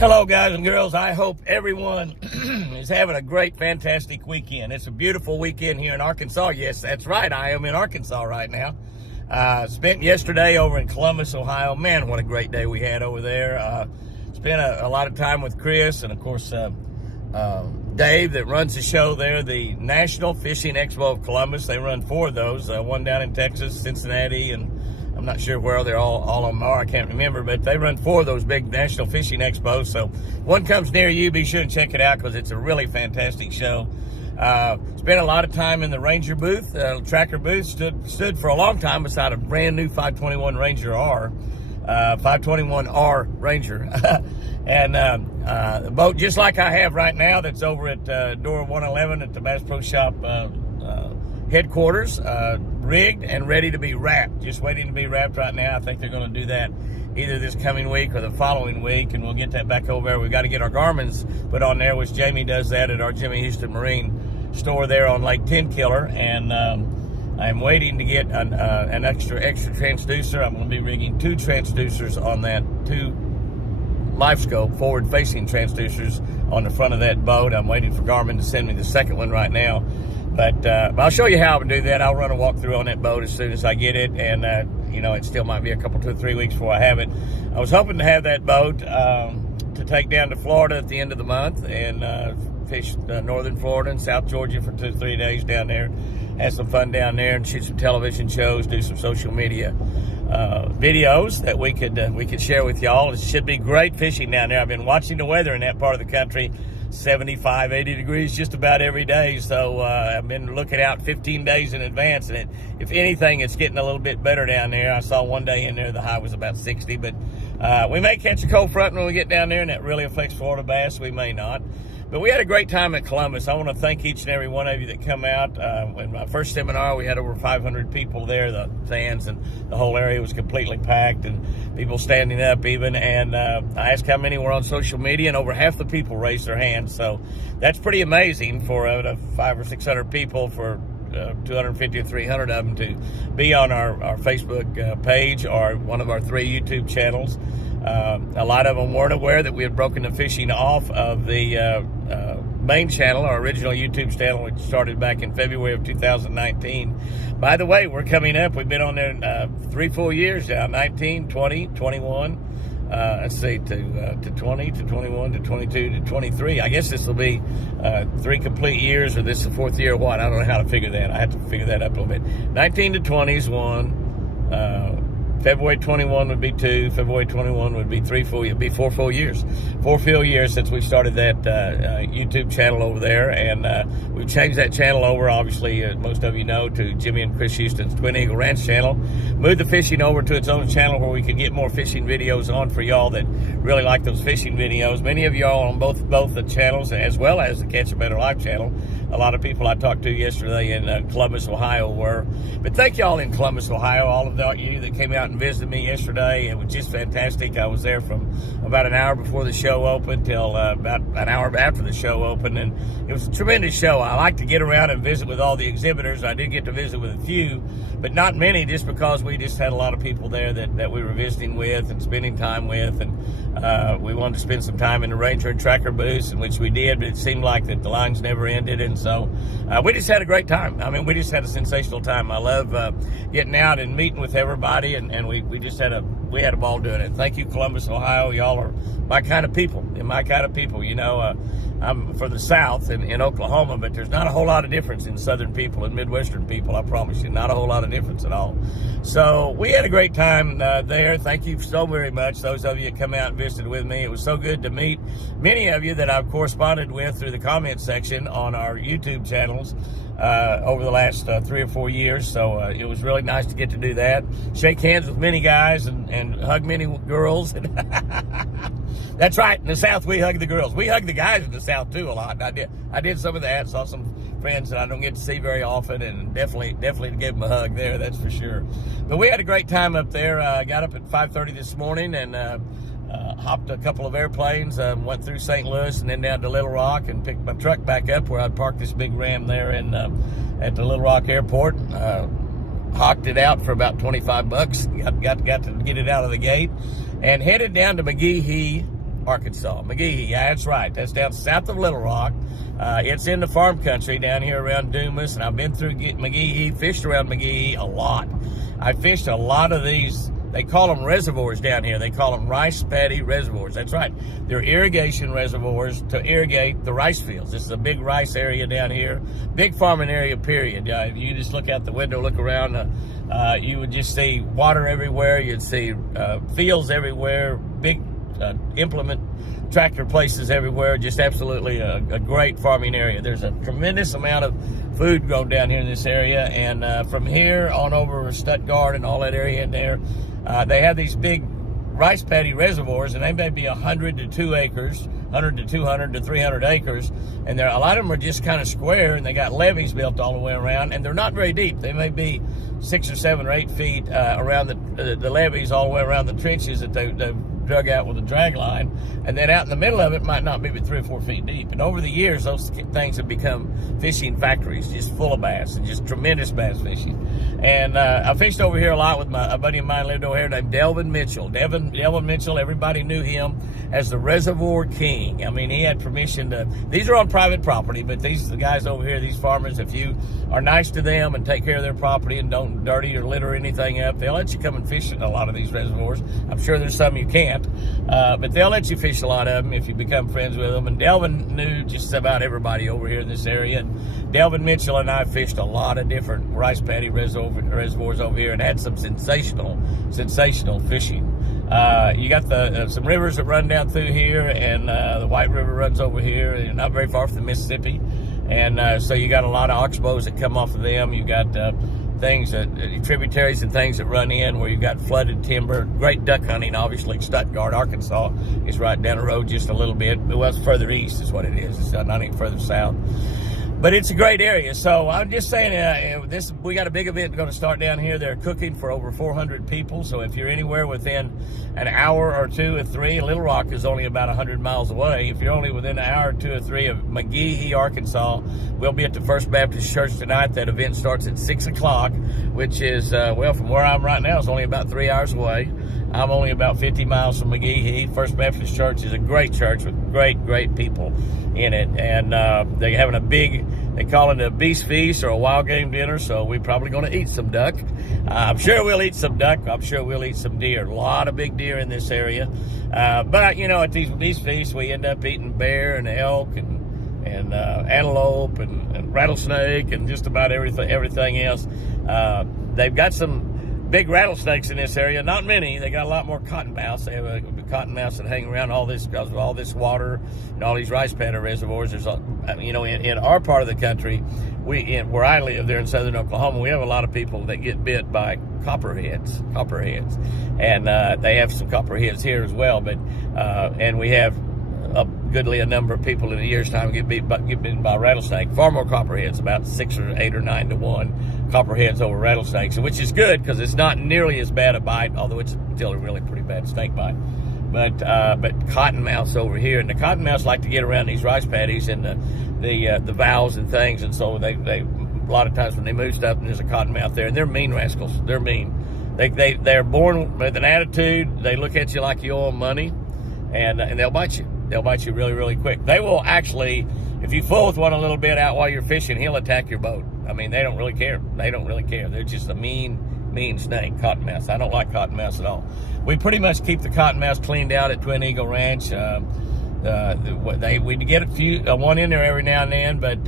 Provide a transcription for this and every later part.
Hello, guys and girls. I hope everyone is having a great, fantastic weekend. It's a beautiful weekend here in Arkansas. Yes, that's right. I am in Arkansas right now. Spent yesterday over in Columbus, Ohio. Man, what a great day we had over there. Spent a lot of time with Chris and, of course, Dave that runs the show there, the National Fishing Expo of Columbus. They run 4 of those, one down in Texas, Cincinnati, and I'm not sure where they're all of them are. I can't remember, but they run 4 of those big National Fishing Expos. So one comes near you, be sure and check it out because it's a really fantastic show. Spent a lot of time in the Ranger booth, tracker booth. Stood for a long time beside a brand new 521 Ranger R, 521R Ranger. And the boat, just like I have right now, that's over at door 111 at the Bass Pro Shop headquarters, rigged and ready to be wrapped. Just waiting to be wrapped right now. I think they're going to do that either this coming week or the following week, and we'll get that back over there. We've got to get our Garmin's put on there, which Jamie does that at our Jimmy Houston Marine store there on Lake Tenkiller, and I'm waiting to get an extra transducer. I'm going to be rigging 2 transducers on that, 2 LiveScope forward-facing transducers on the front of that boat. I'm waiting for Garmin to send me the second one right now. But I'll show you how I do that. I'll run a walkthrough on that boat as soon as I get it. And, it still might be a couple, 2 or 3 weeks before I have it. I was hoping to have that boat to take down to Florida at the end of the month and fish northern Florida and South Georgia for 2 or 3 days down there. Have some fun down there and shoot some television shows, do some social media videos that we could share with y'all. It should be great fishing down there. I've been watching the weather in that part of the country. 75, 80 degrees just about every day. So I've been looking out 15 days in advance, and if anything, it's getting a little bit better down there. I saw one day in there the high was about 60, but we may catch a cold front when we get down there, and that really affects Florida bass. We may not. But we had a great time at Columbus. I want to thank each and every one of you that come out. In my first seminar, we had over 500 people there, the fans, and the whole area was completely packed, and people standing up even. And I asked how many were on social media, and over half the people raised their hands. So that's pretty amazing for 500 or 600 people, for 250 or 300 of them to be on our Facebook page or one of our 3 YouTube channels. A lot of them weren't aware that we had broken the fishing off of the main channel, our original YouTube channel, which started back in February of 2019. By the way, we're coming up. We've been on there 3 full years now, 19, 20, 21. Let's see, to 20, to 21, to 22, to 23. I guess this will be 3 complete years, or this is the 4th year or what. I don't know how to figure that. I have to figure that up a little bit. 19 to 20 is 1. February 21 would be 2. February 21 would be 3 full years. It'd be 4 full years. 4 full years since we started that YouTube channel over there. And we've changed that channel over, obviously, as most of you know, to Jimmy and Chris Houston's Twin Eagle Ranch channel. Moved the fishing over to its own channel where we could get more fishing videos on for y'all that really like those fishing videos. Many of y'all on both the channels, as well as the Catch a Better Life channel. A lot of people I talked to yesterday in Columbus, Ohio were. But thank y'all in Columbus, Ohio, all of you that came out and visited me yesterday. It was just fantastic. I was there from about an hour before the show opened till about an hour after the show opened, and it was a tremendous show. I like to get around and visit with all the exhibitors. I did get to visit with a few, but not many, just because we just had a lot of people there that we were visiting with and spending time with, and we wanted to spend some time in the Ranger and Tracker booths, in which we did, but it seemed like that the lines never ended, and so we just had a great time. I mean, we just had a sensational time. I love getting out and meeting with everybody, and we just had a ball doing it. Thank you, Columbus, Ohio. Y'all are my kind of people, I'm from the South in Oklahoma, but there's not a whole lot of difference in Southern people and Midwestern people, I promise you. Not a whole lot of difference at all. So we had a great time there. Thank you so very much, those of you that come out and visited with me. It was so good to meet many of you that I've corresponded with through the comment section on our YouTube channels over the last 3 or 4 years. So it was really nice to get to do that. Shake hands with many guys and hug many girls. That's right. In the South, we hug the girls. We hug the guys in the South too a lot. I did some of that. Saw some friends that I don't get to see very often, and definitely to give them a hug there. That's for sure. But we had a great time up there. Got up at 5:30 this morning and hopped a couple of airplanes. Went through St. Louis and then down to Little Rock and picked my truck back up where I'd parked this big Ram there at the Little Rock Airport. Hawked it out for about $25. Got to get it out of the gate, and headed down to McGehee Arkansas. McGehee, yeah, that's right. That's down south of Little Rock. It's in the farm country down here around Dumas, and I've been through McGehee, fished around McGehee a lot. I fished a lot of these. They call them reservoirs down here. They call them rice paddy reservoirs. That's right. They're irrigation reservoirs to irrigate the rice fields. This is a big rice area down here. Big farming area, period. If you just look out the window, look around, you would just see water everywhere. You'd see fields everywhere, big implement tractor places everywhere. Just absolutely a great farming area. There's a tremendous amount of food grown down here in this area. And from here on over Stuttgart and all that area in there, they have these big rice paddy reservoirs, and they may be 100 to 2 acres, 100 to 200 to 300 acres, and a lot of them are just kind of square, and they got levees built all the way around, and they're not very deep. They may be 6 or 7 or 8 feet around the levees, all the way around the trenches that they've dug out with a drag line, and then out in the middle of it might not be but 3 or 4 feet deep. And over the years, those things have become fishing factories, just full of bass and just tremendous bass fishing. And I fished over here a lot with a buddy of mine lived over here named Delvin Mitchell. Delvin Mitchell, everybody knew him as the Reservoir King. I mean, he had permission to, these are on private property, but the guys over here, these farmers, if you are nice to them and take care of their property and don't dirty or litter anything up, they'll let you come and fish in a lot of these reservoirs. I'm sure there's some you can't, but they'll let you fish a lot of them if you become friends with them. And Delvin knew just about everybody over here in this area. And Delvin Mitchell and I fished a lot of different rice paddy reservoirs over here and had some sensational fishing. You got some rivers that run down through here, and the White River runs over here, and not very far from the Mississippi. And so you got a lot of oxbows that come off of them. You got things tributaries and things that run in where you've got flooded timber. Great duck hunting, obviously. Stuttgart, Arkansas is right down the road just a little bit. Well, it's further east is what it is. It's not any further south. But it's a great area. So I'm just saying, we got a big event going to start down here. They're cooking for over 400 people. So if you're anywhere within an hour or 2 or 3, Little Rock is only about 100 miles away. If you're only within an hour or 2 or 3 of McGehee, Arkansas, we'll be at the First Baptist Church tonight. That event starts at 6 o'clock, which is, well, from where I'm right now, it's only about 3 hours away. I'm only about 50 miles from McGehee. First Baptist Church is a great church with great people in it. And they're having a big, they call it a beast feast or a wild game dinner, so we're probably going to eat some duck. I'm sure we'll eat some duck. I'm sure we'll eat some deer. A lot of big deer in this area. But, you know, at these beast feasts, we end up eating bear and elk and antelope and rattlesnake and just about everything else. They've got some big rattlesnakes in this area. Not many. They got a lot more cottonmouths. They have a cottonmouths that hang around all this because of all this water and all these rice paddy reservoirs. There's, you know, in our part of the country, where I live there in southern Oklahoma, we have a lot of people that get bit by copperheads, and they have some copperheads here as well. But and we have a goodly number of people in a year's time get bitten by a rattlesnake. Far more copperheads, about 6 or 8 or 9 to 1 copperheads over rattlesnakes, which is good because it's not nearly as bad a bite, although it's still a really pretty bad snake bite. But cottonmouths over here, and the cottonmouths like to get around these rice paddies and the valves and things, and so they a lot of times when they move stuff and there's a cottonmouth there, and they're mean rascals. They're mean. They're born with an attitude. They look at you like you owe them money, and they'll bite you. They'll bite you really quick. They will actually, if you fool with one a little bit out while you're fishing, he'll attack your boat. I mean, they don't really care. They're just a mean snake, cottonmouths. I don't like cottonmouths at all. We pretty much keep the cottonmouths cleaned out at Twin Eagle Ranch. We get one in there every now and then, but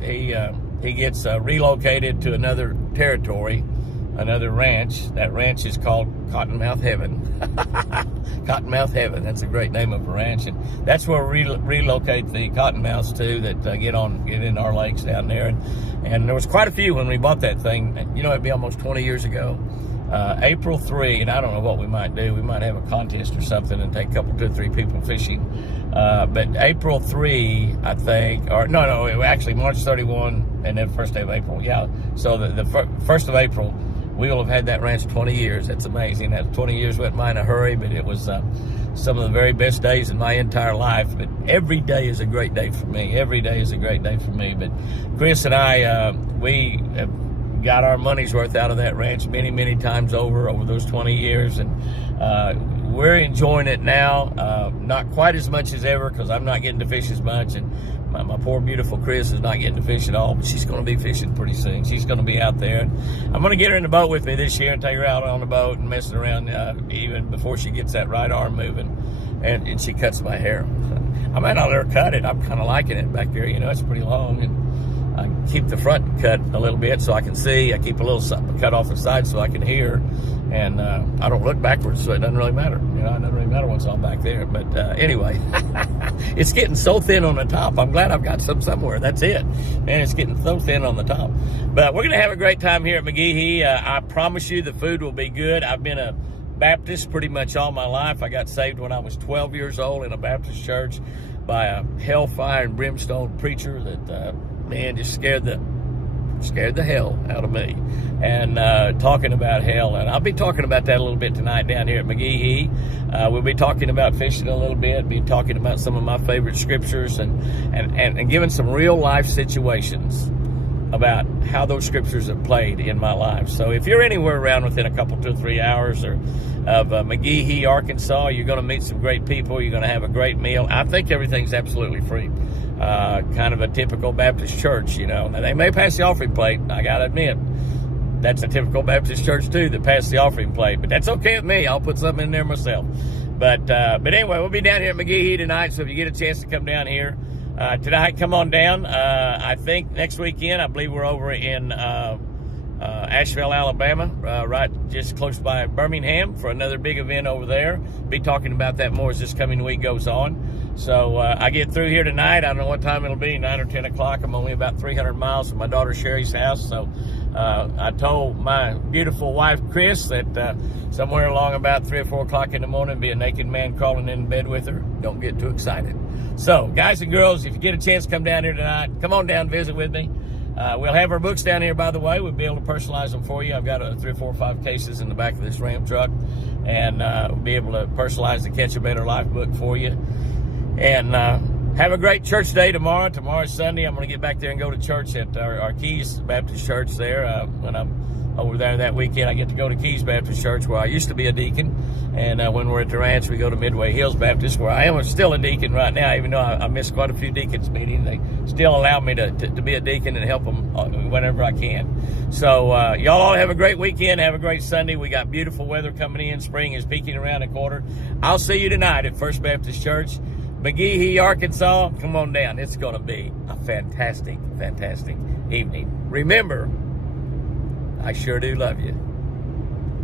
he gets relocated to another territory, another ranch. That ranch is called Cottonmouth Heaven. Cottonmouth Heaven. That's a great name of a ranch, and that's where we relocate the cottonmouths to that get in our lakes down there. And there was quite a few when we bought that thing. You know, it'd be almost 20 years ago. April 3, and I don't know what we might do. We might have a contest or something and take 2 or 3 people fishing. But April 3, I think, or no, actually March 31 and then 1st day of April. Yeah, so the 1st of April, we will have had that ranch 20 years. That's amazing. That 20 years went by in a hurry, but it was some of the very best days in my entire life. But every day is a great day for me. Every day is a great day for me. But Chris and I, we have got our money's worth out of that ranch many times over those 20 years. And we're enjoying it now. Not quite as much as ever because I'm not getting to fish as much, and my poor beautiful Chris is not getting to fish at all, but she's going to be fishing pretty soon. She's going to be out there. I'm going to get her in the boat with me this year and take her out on the boat and messing around even before she gets that right arm moving, and she cuts my hair. I might not let her cut it. I'm kind of liking it back there. You know, it's pretty long, and I keep the front cut a little bit so I can see. I keep a little cut off the side so I can hear, and I don't look backwards, so it doesn't really matter. You know, it doesn't really matter what's on back there. But anyway, it's getting so thin on the top. I'm glad I've got some somewhere. That's it. Man, it's getting so thin on the top. But we're going to have a great time here at McGehee. I promise you the food will be good. I've been a Baptist pretty much all my life. I got saved when I was 12 years old in a Baptist church by a hellfire and brimstone preacher that, man, just scared the hell out of me. And talking about hell, and I'll be talking about that a little bit tonight down here at McGehee. We'll be talking about fishing a little bit, be talking about some of my favorite scriptures, and giving some real life situations about how those scriptures have played in my life. So if you're anywhere around within a couple, 2 or 3 hours of McGehee, Arkansas, you're going to meet some great people. You're going to have a great meal. I think everything's absolutely free. Kind of a typical Baptist church, you know. Now, they may pass the offering plate. I got to admit, that's a typical Baptist church, too, that passed the offering plate. But that's okay with me. I'll put something in there myself. But anyway, we'll be down here at McGehee tonight, so if you get a chance to come down here, tonight, come on down. I think next weekend, I believe we're over in Asheville, Alabama, right just close by Birmingham for another big event over there. Be talking about that more as this coming week goes on. So I get through here tonight. I don't know what time it'll be, 9 or 10 o'clock. I'm only about 300 miles from my daughter Sherry's house. So I told my beautiful wife, Chris, that somewhere along about 3 or 4 o'clock in the morning, be a naked man crawling in bed with her. Don't get too excited. So, guys and girls, if you get a chance to come down here tonight, come on down, visit with me. We'll have our books down here, by the way. We'll be able to personalize them for you. I've got 3 or 4 or 5 cases in the back of this Ram truck, and we'll be able to personalize the Catch a Better Life book for you. And have a great church day tomorrow. Tomorrow's Sunday. I'm going to get back there and go to church at our Keys Baptist Church there. When I'm over there that weekend, I get to go to Keys Baptist Church, where I used to be a deacon. And when we're at the ranch, we go to Midway Hills Baptist, where I am still a deacon right now, even though I missed quite a few deacons meetings. They still allow me to be a deacon and help them whenever I can. So y'all all have a great weekend. Have a great Sunday. We got beautiful weather coming in. Spring is peeking around the corner. I'll see you tonight at First Baptist Church, McGehee, Arkansas. Come on down. It's going to be a fantastic, fantastic evening. Remember, I sure do love you.